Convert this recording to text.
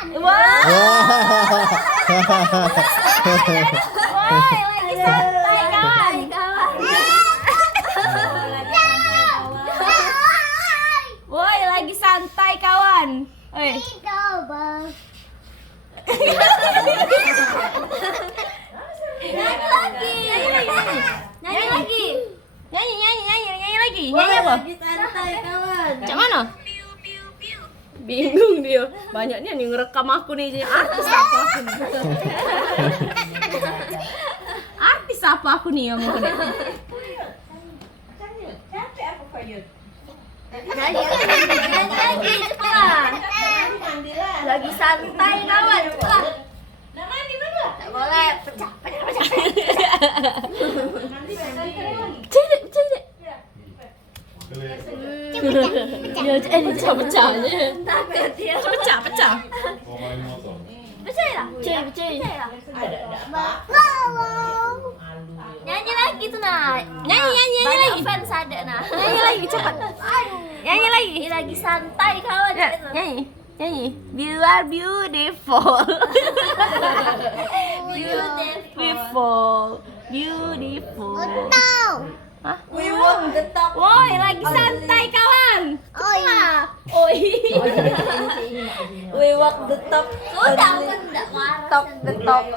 Wah. Woi, lagi santai kawan. Woi, lagi santai kawan. Woi. Nyanyi lagi. Nyanyi lagi. Nyanyi lagi. Nyanyi apa? Lagi santai kawan. Cak mana? Bingung dia. Banyaknya nih ngerekam aku nih. Jadi artis apa aku nih? Artis apa aku nih yang mau kena? Nyanyi lagi cepat. Lagi santai kawan. Cepat. Tak boleh pecah. Cedek. Ya, pecah-pecahnya. Takut dia. Pecah. Pecah. Nyanyi lagi tuh nah. Nyanyi lagi. Fans ada nah. Nyanyi lagi cepat. Nyanyi lagi. Lagi santai kawan. Nyanyi. You are beautiful. Beautiful. Hah? Getok. Woi, lagi santai kawan. Oi. We walk the talk. Udah marah. Talk the talk.